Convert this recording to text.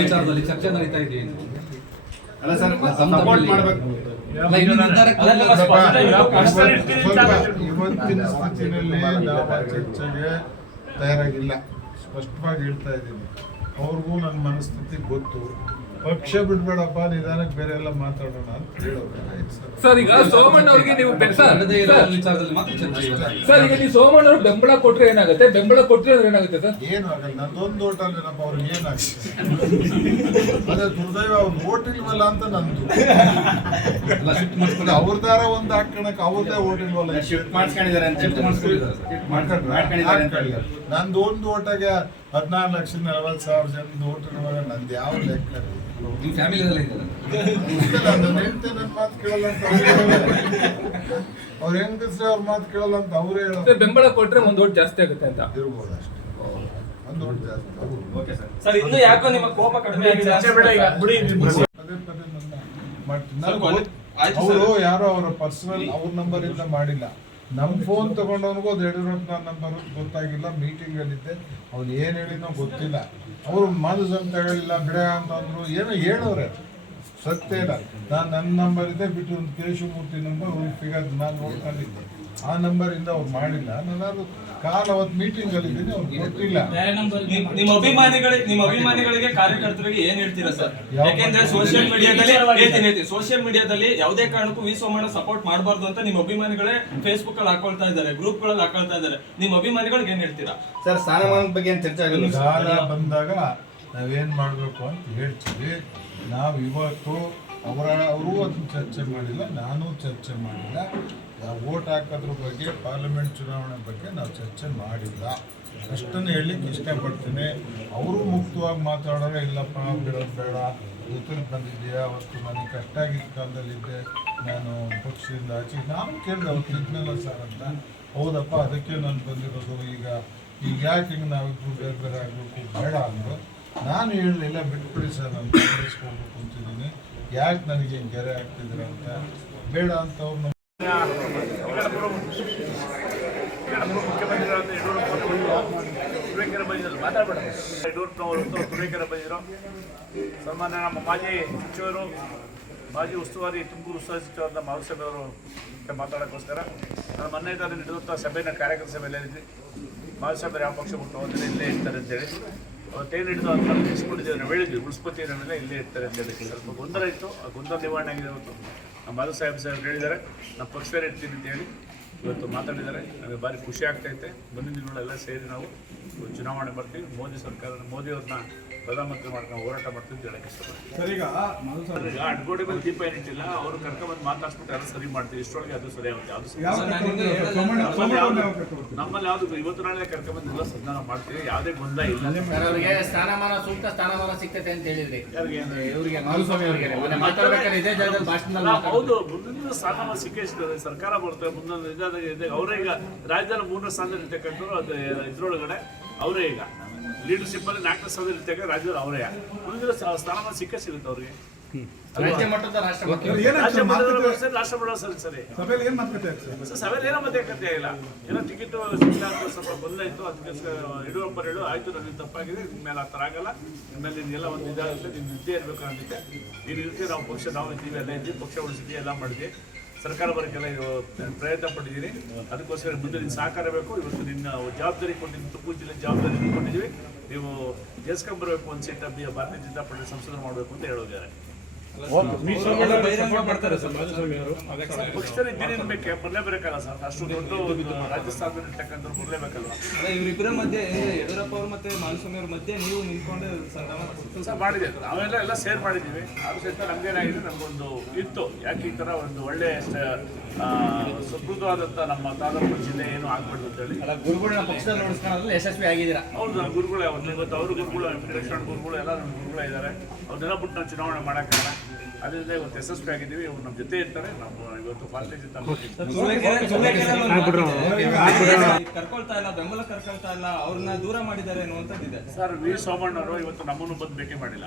ವಿಚಾರದಲ್ಲಿ ಚರ್ಚೆ ನಡೀತಾ ಇದೆ. ಅಲ್ಲ ಸರ್, ಸಪೋರ್ಟ್ ಮಾಡಬೇಕು. ಇವತ್ತಿನ ಸ್ಥಿತಿನಲ್ಲಿ ನಾವು ಚರ್ಚೆಗೆ ತಯಾರಾಗಿಲ್ಲ, ಸ್ಪಷ್ಟವಾಗಿ ಹೇಳ್ತಾ ಇದ್ದೀನಿ. ಅವ್ರಿಗೂ ನನ್ನ ಮನಸ್ಥಿತಿ ಗೊತ್ತು. ಪಕ್ಷ ಬಿಡ್ಬೇಡಪ್ಪ, ನಿಧಾನಕ್ಕೆ ಬೇರೆ ಎಲ್ಲ ಮಾತಾಡೋಣ ಅಂತ ಹೇಳೋದು. ಸರ್, ಈಗ ಸೋಮಣ್ಣ ಅವ್ರಿಗೆ ನೀವು ಸರ್ ಈಗ ನೀವು ಸೋಮಣ್ಣ ಅವ್ರು ಬೆಂಬಲ ಕೊಟ್ರೆ ಏನಾಗುತ್ತೆ, ಬೆಂಬಲ ಕೊಟ್ಟರೆ ಏನಾಗುತ್ತೆ ಸರ್? ಏನು ಆಗಲ್ಲ, ನಂದೊಂದು ಓಟ್ ಅಲ್ಲೇನಪ್ಪ, ಅವ್ರಿಗೆ ಏನಾಗುತ್ತೆ? ಅದೇ ದುರ್ದೈವ, ಅವ್ರು ಓಟ್ ಇಲ್ವಲ್ಲ ಅಂತ ನಂದು. ಅವ್ರದಾರ ಒಂದು ಹಾಕೋಣಕ್ಕೆ ಅವ್ರದೇ ಓಟ್ ಇಲ್ವಲ್ಲ, ನಂದು ಒಂದು ಓಟಾಗೆ 14,40,000 ಜನದ ಓಟ್ ಇರುವಾಗ ನಂದು ಯಾವ ಲೆಕ್ಕ? ನನ್ನ ಮಾತು ಕೇಳಲ್ಲ ಅಂತ ಅವ್ರ ಹೆಂಗಸ್ರೆ ಅವ್ರ ಮಾತು ಕೇಳಲ್ಲ ಅಂತ ಅವರೇ ಹೇಳೋದು. ಬೆಂಬಳ ಕೊಟ್ರೆ ಒಂದು ಓಟ್ ಜಾಸ್ತಿ ಆಗುತ್ತೆ ಅಂತ ಇರ್ಬೋದು ಅಷ್ಟೇ, ಒಂದು ಓಟ್ ಜಾಸ್ತಿ. ಸರ್, ಇನ್ನು ಯಾಕೋ ನಿಮ್ಮ ಕೋಪ ಕಡಿಮೆ ಆಗಿದೆ? ಅವರು ಯಾರೋ ಅವರ ಪರ್ಸನಲ್ ಅವ್ರ ನಂಬರ್ ಇಂದ ಮಾಡಿಲ್ಲ. ನಮ್ಮ ಫೋನ್ ತಗೊಂಡವನಿಗೂ ಅದು ಯಡಿಯೂರಪ್ಪ ನಂಬರ್ ಗೊತ್ತಾಗಿಲ್ಲ. ಮೀಟಿಂಗ್ ಅಲ್ಲಿದ್ದೆ, ಅವ್ನು ಏನ್ ಹೇಳಿನೋ ಗೊತ್ತಿಲ್ಲ. ಅವರು ಮನಸ್ ಅಂತ ಹೇಳಿಲ್ಲ, ಬಿಡ ಅಂತಂದ್ರು, ಏನೋ ಹೇಳೋರೆ, ಸತ್ಯ ಇಲ್ಲ. ನಾನು ನನ್ನ ನಂಬರ್ ಇದೆ ಬಿಟ್ಟು ಒಂದು ಕೇಶವಮೂರ್ತಿ ನಂಬರ್ ಫಿಗರ್ ನಾನು ನೋಡ್ಕೊಂಡಿದ್ದೆ. ಆ ನಂಬರ್ ಇಂದ ಅವ್ರು ಮಾಡಿಲ್ಲ. ನಾನು ಕಾಲ್ ಅವತ್ತು ಮೀಟಿಂಗ್ ಅಲ್ಲಿ ಇದ್ದೀನಿ, ಅವ್ರಿಗೆ ಗೊತ್ತಿಲ್ಲ. ನಿಮ್ಮ ಅಭಿಮಾನಿಗಳಿಗೆ ಕಾರ್ಯಕರ್ತರಿಗೆ ಏನ್ ಹೇಳ್ತೀರಾ ಸರ್? ಯಾಕೆಂದ್ರೆ ಸೋಷಿಯಲ್ ಮೀಡಿಯಾದಲ್ಲಿ ಯಾವುದೇ ಕಾರಣಕ್ಕೂ ವಿ ಸೋಮಣ್ಣ ಸಪೋರ್ಟ್ ಮಾಡಬಾರ್ದು ಅಂತ ನಿಮ್ಮ ಅಭಿಮಾನಿಗಳೇ ಫೇಸ್ಬುಕ್ ಅಲ್ಲಿ ಹಾಕೊಳ್ತಾ ಇದ್ದಾರೆ, ಗ್ರೂಪ್ ಗಳಲ್ಲಿ ಹಾಕೊಳ್ತಾ ಇದ್ದಾರೆ. ನಿಮ್ಮ ಅಭಿಮಾನಿಗಳಿಗೆ ಏನ್ ಹೇಳ್ತೀರಾ ಸರ್? ಸ್ಥಾನಮಾನದ ಬಗ್ಗೆ ಏನ್ ಚರ್ಚೆ ಆಗಲ್ಲ. ಕಾಲ ಬಂದಾಗ ನಾವೇನ್ ಮಾಡ್ಬೇಕು ಅಂತ ಹೇಳ್ತೀವಿ. ನಾವು ಇವತ್ತು ಅವರು ಅದನ್ನ ಚರ್ಚೆ ಮಾಡಿಲ್ಲ, ನಾನು ಚರ್ಚೆ ಮಾಡಿಲ್ಲ. ವೋಟ್ ಹಾಕೋದ್ರ ಬಗ್ಗೆ, ಪಾರ್ಲಿಮೆಂಟ್ ಚುನಾವಣೆ ಬಗ್ಗೆ ನಾವು ಚರ್ಚೆ ಮಾಡಿಲ್ಲ. ಅಷ್ಟನ್ನು ಹೇಳಲಿಕ್ಕೆ ಇಷ್ಟಪಡ್ತೀನಿ. ಅವರು ಮುಕ್ತವಾಗಿ ಮಾತಾಡೋರೆ, ಇಲ್ಲಪ್ಪ ಬಿಡೋದು ಬೇಡ, ಜೊತೆಲಿ ಬಂದಿದೆಯಾ, ಅವತ್ತು ನನಗೆ ಕಷ್ಟ ಆಗಿದ್ದ ಕಾಲದಲ್ಲಿದ್ದೆ, ನಾನು ಪಕ್ಷದಿಂದ ಆಚೆ ನಾನು ಕೇಳಿದೆ, ಅವತ್ತು ಇದ್ನಲ್ಲ ಸರ್ ಅಂತ. ಹೌದಪ್ಪ, ಅದಕ್ಕೆ ನಾನು ಬಂದಿರೋದು. ಈಗ ಯಾಕೆ ಹಿಂಗೆ ನಾವಿಬ್ಬರು ಬೇರೆ ಬೇರೆ ಆಗಬೇಕು ಬೇಡ ಅಂದರು. ನಾನು ಹೇಳಲಿಲ್ಲ, ಬಿಟ್ಬಿಡಿ ಸರ್, ನಾನು ಕಾಂಗ್ರೆಸ್ಗೆ ಹೋಗ್ಬೇಕು ಅಂತಿದ್ದೀನಿ, ಯಾಕೆ ನನಗೆ ಹಿಂಗೆ ಗೆರೆ ಆಗ್ತಿದ್ದೀರ ಅಂತ. ಬೇಡ ಅಂತ ಅವ್ರು ಮುಖ್ಯಮಂತ್ರಿಗಳಾದ ಯಡಿಯೂರಪ್ಪನವರು ತುರುವೇಕೆರೆ ಬಂದಿರೋ ಸನ್ಮಾನ್ಯ ನಮ್ಮ ಮಾಜಿ ಸಚಿವರು, ಮಾಜಿ ಉಸ್ತುವಾರಿ, ತುಮಕೂರು ಉಸ್ತುವಾರಿ ಸಚಿವರಾದ ಮಾಧುಸ್ವಾಮಿ ಅವರು ಮಾತಾಡೋಕ್ಕೋಸ್ಕರ ನಾನು ಮೊನ್ನೆ ತಾನೇ ನಡೆದಂಥ ಸಭೆನ ಕಾರ್ಯಕರ್ತ ಸಭೆಯಲ್ಲಿ ಹೇಳಿದ್ವಿ. ಮಾಧುಸ್ವಾಮಿ ಯಾವ ಪಕ್ಷ ಬಿಟ್ಟು ಹೋದರೆ ಇಲ್ಲೇ ಇರ್ತಾರೆ ಅಂತೇಳಿ ಅವತ್ತೇನು ಹಿಡಿದು ಅದನ್ನು ಉಳಿಸ್ಕೊಂಡಿದ್ದೇವೆ, ನಾವು ಹೇಳಿದ್ವಿ ಉಳಿಸ್ಕೊತೀವಿ ನಮ್ಮೆಲ್ಲ ಇಲ್ಲೇ ಇರ್ತಾರೆ ಅಂತೇಳಿ. ಸ್ವಲ್ಪ ಗೊಂದಲ ಇತ್ತು, ಆ ಗೊಂದಲ ನಿವಾರಣೆ ಆಗಿದೆ. ಇವತ್ತು ನಮ್ಮ ಮಾಧುಸ್ವಾಮಿ ಹೇಳಿದ್ದಾರೆ, ನಮ್ಮ ಪಕ್ಷವೇ ಇರ್ತೀನಿ ಅಂತ ಹೇಳಿ ಇವತ್ತು ಮಾತಾಡಿದ್ದಾರೆ. ನಮಗೆ ಭಾರಿ ಖುಷಿ ಆಗ್ತೈತೆ. ಮುಂದಿನ ದಿನಗಳೆಲ್ಲ ಸೇರಿ ನಾವು ಚುನಾವಣೆ ಮಾಡ್ತೀವಿ. ಮೋದಿಯವ್ರನ್ನ ಪ್ರಧಾನಮಂತ್ರಿ ಮಾಡ್ಕೊಂಡು ಹೋರಾಟ ಮಾಡ್ತೀವಿ ಅಂತ ಹೇಳಕ್ಕೆ ಇಷ್ಟಪಡ್ತೀವಿ. ಈಗ ಅಡ್ಗೋಡಿ ಮೇಲೆ ದೀಪ ಏನಿಟ್ಟಿಲ್ಲ, ಅವರು ಕರ್ಕೊಂಡ್ಬಂದು ಮಾತಾಡ್ಸ್ಬಿಟ್ಟು ಎಲ್ಲ ಸರಿ ಮಾಡ್ತೀವಿ. ಇಷ್ಟರೊಳಗೆ ಅದು ಸರಿ ಆಗುತ್ತೆ. ನಮ್ಮಲ್ಲಿ ಯಾವುದು ಇವತ್ತು ನಾಳೆ ಕರ್ಕೊಂಡ್ಬಂದು ಎಲ್ಲ ಸನ್ಮಾನ ಮಾಡ್ತೀವಿ. ಯಾವುದೇ ಗೊಂದಲ ಇಲ್ಲ. ಅವರಿಗೆ ಸ್ಥಾನಮಾನ, ಸೂಕ್ತ ಸ್ಥಾನಮಾನ ಸಿಗ್ತೈತೆ ಅಂತ ಹೇಳಿದ್ರಿ. ಇವರಿಗೆ ಹೌದು, ಮುಂದಿನ ಸ್ಥಾನಮಾನ ಸಿಕ್ಕೇ ಸಿಗ್ತದೆ. ಸರ್ಕಾರ ಬರ್ತದೆ, ಮುಂದೊಂದು ಇದೆ. ಅವರೇ ಈಗ ರಾಜ್ಯದಲ್ಲಿ 3ನೇ ಸ್ಥಾನದಲ್ಲಿ ಇರ್ತಕ್ಕಂಥವ್ರು, ಅದು ಇದ್ರೊಳಗಡೆ ಅವರೇ ಈಗ ಲೀಡರ್ಶಿಪ್ ಅಲ್ಲಿ 4ನೇ ಸ್ಥಾನದಲ್ಲಿ ಇರ್ತಕ್ಕ ರಾಜ್ಯದಲ್ಲಿ ಅವರೇ ಮುಂದಿನ ಸ್ಥಾನಮಾನ ಸಿಕ್ಕೇ ಸಿಗುತ್ತೆ ಅವ್ರಿಗೆ. ರಾಜ್ಯ ಮಟ್ಟದ ರಾಷ್ಟ್ರಪತಿ ರಾಷ್ಟ್ರಪತಿ ಸರಿ ಸಭೆಯಲ್ಲಿ ಏನೋ ಮಾತಾಡಕತ್ತೆ ಇಲ್ಲ. ಏನೋ ಟಿಕೆಟ್ ಸ್ವಲ್ಪ ಗೊಂದಲ ಇತ್ತು, ಅದಕ್ಕೆ ಯಡಿಯೂರಪ್ಪ ಹೇಳು ಆಯ್ತು, ನನಗೆ ತಪ್ಪಾಗಿದೆ, ನಿಮ್ಮೇಲೆ ಆ ಥರ ಆಗಲ್ಲ, ನಿಮ್ಮೇಲೆ ನಿನ್ಗೆಲ್ಲ ಒಂದು ಇದಾಗುತ್ತೆ, ನಿನ್ನ ನಿದ್ದೆ ಇರಬೇಕು ಅಂತಿದ್ದೆ. ನೀನು ಇರ್ತೀವಿ, ನಾವು ಪಕ್ಷ ನಾವು ಇದ್ದೀವಿ, ಎಲ್ಲ ಇದ್ದೀವಿ, ಪಕ್ಷ ಉಳಿಸಿದ್ವಿ, ಎಲ್ಲ ಮಾಡಿದ್ವಿ, ಸರ್ಕಾರ ಬರೋಕ್ಕೆಲ್ಲ ಪ್ರಯತ್ನ ಪಟ್ಟಿದ್ದೀನಿ. ಅದಕ್ಕೋಸ್ಕರ ಮುಂದೆ ನಿನ್ನ ಸಹಕಾರ ಬೇಕು. ಇವತ್ತು ನಿನ್ನ ಜವಾಬ್ದಾರಿ ಕೊಟ್ಟಿದ್ದೀನಿ, ತುಮಕೂರು ಜಿಲ್ಲೆ ಜವಾಬ್ದಾರಿ ಕೊಟ್ಟಿದ್ದೀವಿ. ನೀವು ಗೆಲ್ಸ್ಕೊಂಡ್ಬರ್ಬೇಕು, ಒಂದು ಸೀಟ್ ಭಾರತೀಯ ಜನತಾ ಪಾರ್ಟಿ ಸಂಸದರು ಮಾಡಬೇಕು ಅಂತ ಹೇಳೋದಿದ್ದಾರೆ. ಪಕ್ಷದಲ್ಲಿ ಇದ್ದೀನಿ ಬೇಕೆ ಬರಲೇಬೇಕಲ್ಲ ಸರ್, ಅಷ್ಟು ದೊಡ್ಡ ರಾಜಸ್ಥಾನದಲ್ಲಿ ಇರ್ತಕ್ಕಂಥವ್ರು ಬರಲೇಬೇಕಲ್ವ. ಇವರಿಬ್ಬರ ಮಧ್ಯೆ ಯಡಿಯೂರಪ್ಪ ಅವರು ಮತ್ತೆ ಮಾಧುಸ್ವಾಮಿ ಅವ್ರ ಮಧ್ಯೆ ನೀವು ನಿಂತ್ಕೊಂಡು ಮಾಡಿದೆ, ನಾವೆಲ್ಲ ಎಲ್ಲ ಸೇರ್ ಮಾಡಿದ್ದೀವಿ. ಅದು ಸಹಿತ ನಮ್ಗೇನಾಗಿದೆ, ನಮಗೊಂದು ಇತ್ತು, ಯಾಕೆ ಈ ಥರ ಒಂದು ಒಳ್ಳೆ ಸಮೃದ್ಧವಾದಂಥ ನಮ್ಮ ತಾಲೂಕು ಜಿಲ್ಲೆ ಏನು ಆಗ್ಬಾರ್ದು ಅಂತೇಳಿ. ಗುರುಗಳನ್ನ ಪಕ್ಷದಲ್ಲಿ ನೋಡಿಸ್ಕೊಳ್ಳೋದ್ರಲ್ಲಿ ಯಶಸ್ವಿ ಆಗಿದ್ದೀರಾ? ಹೌದು, ನಮ್ಮ ಗುರುಗಳೇ ಅವತ್ತು ಇವತ್ತು ಅವರು ಗುರುಗಳು, ವೆಂಕಟೇಶ್ವರ ಗುರುಗಳು ಎಲ್ಲ ನಮ್ಮ ಗುರುಗಳೇ ಇದ್ದಾರೆ. ಅವ್ರನ್ನೆಲ್ಲ ಬಿಟ್ಟು ನಾವು ಚುನಾವಣೆ ಮಾಡೋಕ್ಕಾಗಲ್ಲ. ಅದರಿಂದ ಇವತ್ತು ಯಶಸ್ವಿ ಆಗಿದ್ದೀವಿ. ಇವ್ರು ನಮ್ಮ ಜೊತೆ ಇರ್ತಾರೆ. ನಮ್ಮ ಇವತ್ತು ಭಾರತೀಯ ಜನತಾ ಪಾರ್ಟಿ ಕರ್ಕೊಳ್ತಾ ಇಲ್ಲ, ಬೆಂಬಲ ಕರ್ಕೊಳ್ತಾ ಇಲ್ಲ, ಅವ್ರನ್ನ ದೂರ ಮಾಡಿದ್ದಾರೆ ಅನ್ನುವಂಥದ್ದಿದೆ ಸರ್. ವಿ ಸೋಮಣ್ಣ ಅವರು ಇವತ್ತು ನಮ್ಮನ್ನು ಬಂದು ಭೇಟಿ ಮಾಡಿಲ್ಲ.